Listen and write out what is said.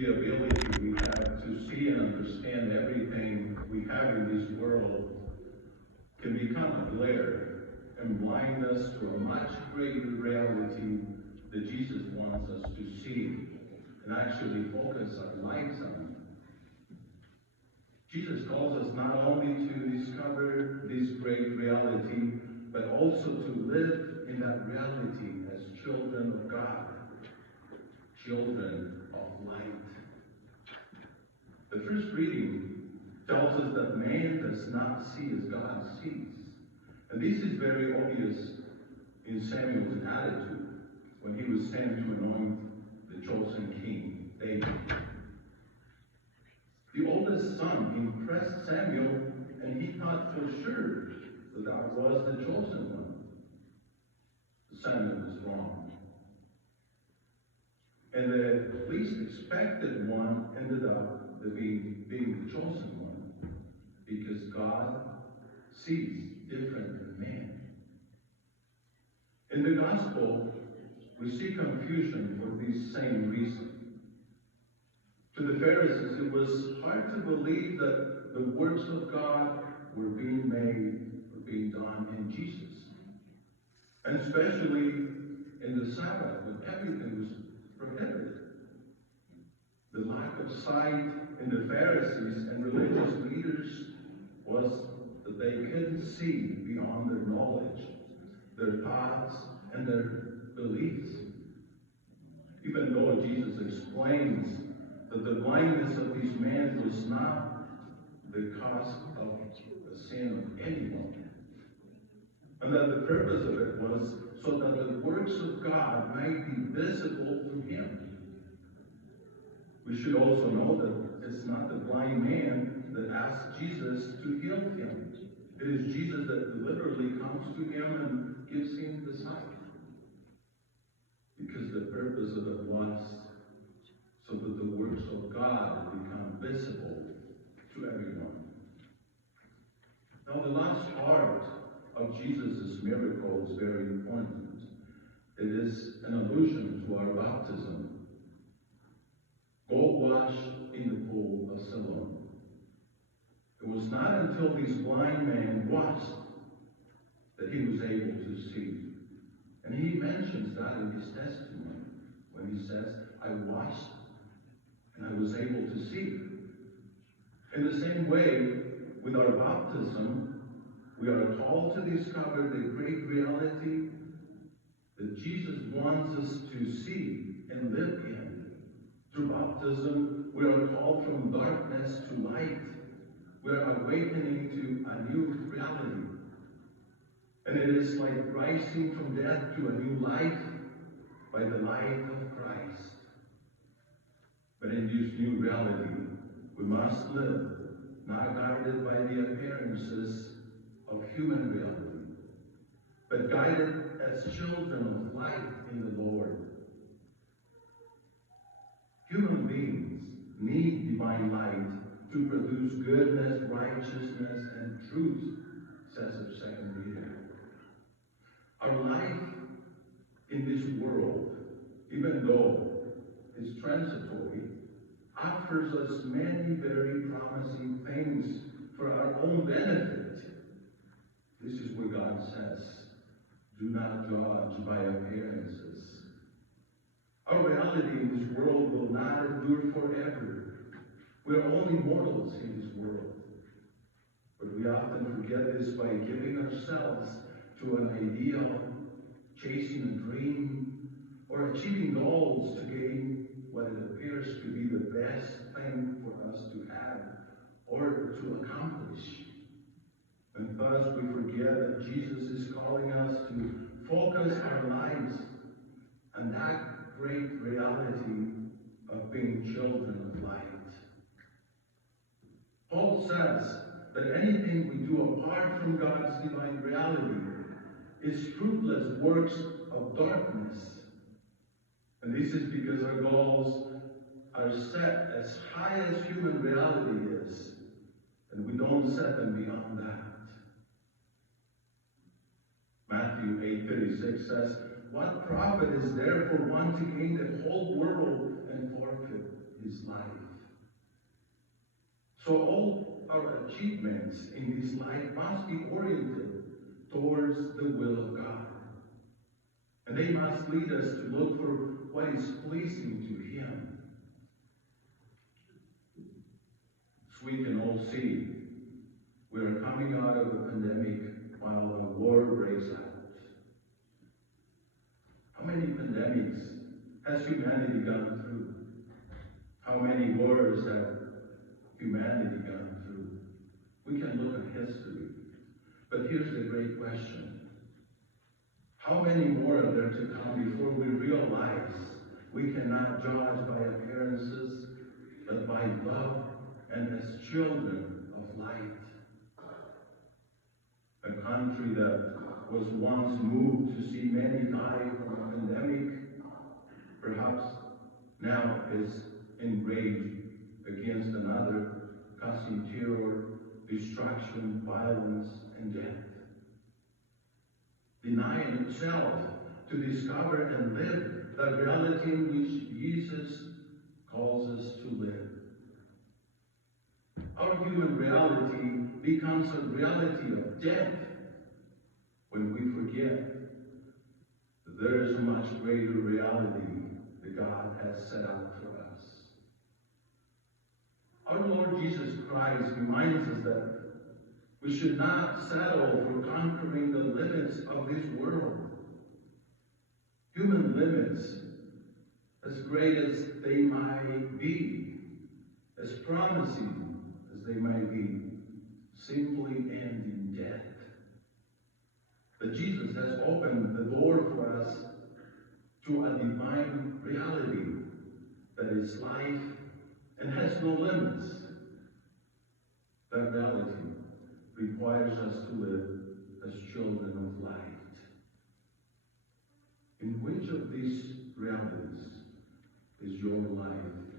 the ability we have to see and understand everything we have in this world can become a glare and blind us to a much greater reality that Jesus wants us to see and actually focus our lives on. Jesus calls us not only to discover this great reality, but also to live in that reality as children of God, children of light. The first reading tells us that man does not see as God sees. And this is very obvious in Samuel's attitude when he was sent to anoint the chosen king, David. The oldest son impressed Samuel, and he thought for sure that was the chosen one. Samuel was wrong. And the least expected one ended up being the chosen one, because God sees different than man. In the gospel, we see confusion for this same reason. To the Pharisees, it was hard to believe that the works of God were being done in Jesus. And especially in the Sabbath, when everything was prohibited. The lack of sight in the Pharisees and religious leaders was that they couldn't see beyond their knowledge, their thoughts, and their beliefs. Even though Jesus explains that the blindness of these men was not the cause of the sin of anyone, and that the purpose of it was so that the works of God might be visible to him. We should also know that it's not the blind man that asked Jesus to heal him. It is Jesus that deliberately comes to him and gives him the sight. Because the purpose of it was so that the works of God would become visible to everyone. Now, the last part of Jesus' miracle is very important. It is an allusion to our baptism. Go wash in the pool of Siloam. It was not until this blind man washed that he was able to see. And he mentions that in his testimony when he says, I washed and I was able to see. In the same way, with our baptism, we are called to discover the great reality that Jesus wants us to see and live in. Through baptism, we are called from darkness to light. We are awakening to a new reality. And it is like rising from death to a new life by the light of Christ. But in this new reality, we must live, not guided by the appearances of human reality, but guided as children of light in the Lord. Human beings need divine light to produce goodness, righteousness, and truth, says the second reading. Our life in this world, even though it's transitory, offers us many very promising things for our own benefit. This is where God says, do not judge by appearances. Our reality in this world will not endure forever. We are only mortals in this world. But we often forget this by giving ourselves to an ideal, chasing a dream, or achieving goals to gain what it appears to be the best thing for us to have or to accomplish. And thus we forget that Jesus is calling us to focus our lives on that great reality of being children of light. Paul says that anything we do apart from God's divine reality is fruitless works of darkness. And this is because our goals are set as high as human reality is, and we don't set them beyond that. Matthew 8:36 says, what profit is there for one to gain the whole world and forfeit his life. So all our achievements in this life must be oriented towards the will of God. And they must lead us to look for what is pleasing to him. As we can all see, we are coming out of a pandemic while a war breaks out. How many pandemics has humanity gone through? How many wars have humanity gone through? We can look at history. But here's the great question. How many more are there to come before we realize we cannot judge by appearances, but by love and as children of light? A country that was once moved to see many die from a pandemic, perhaps now is enraged against another, causing terror, destruction, violence, and death. Denying itself to discover and live the reality in which Jesus calls us to live. Our human reality becomes a reality of death when we forget that there is a much greater reality that God has set out for us. Our Lord Jesus Christ reminds us that we should not settle for conquering the limits of this world. Human limits, as great as they might be, as promising as they might be, simply end in death. But Jesus has opened the door for us to a divine reality that is life and has no limits. That reality requires us to live as children of light. In which of these realities is your life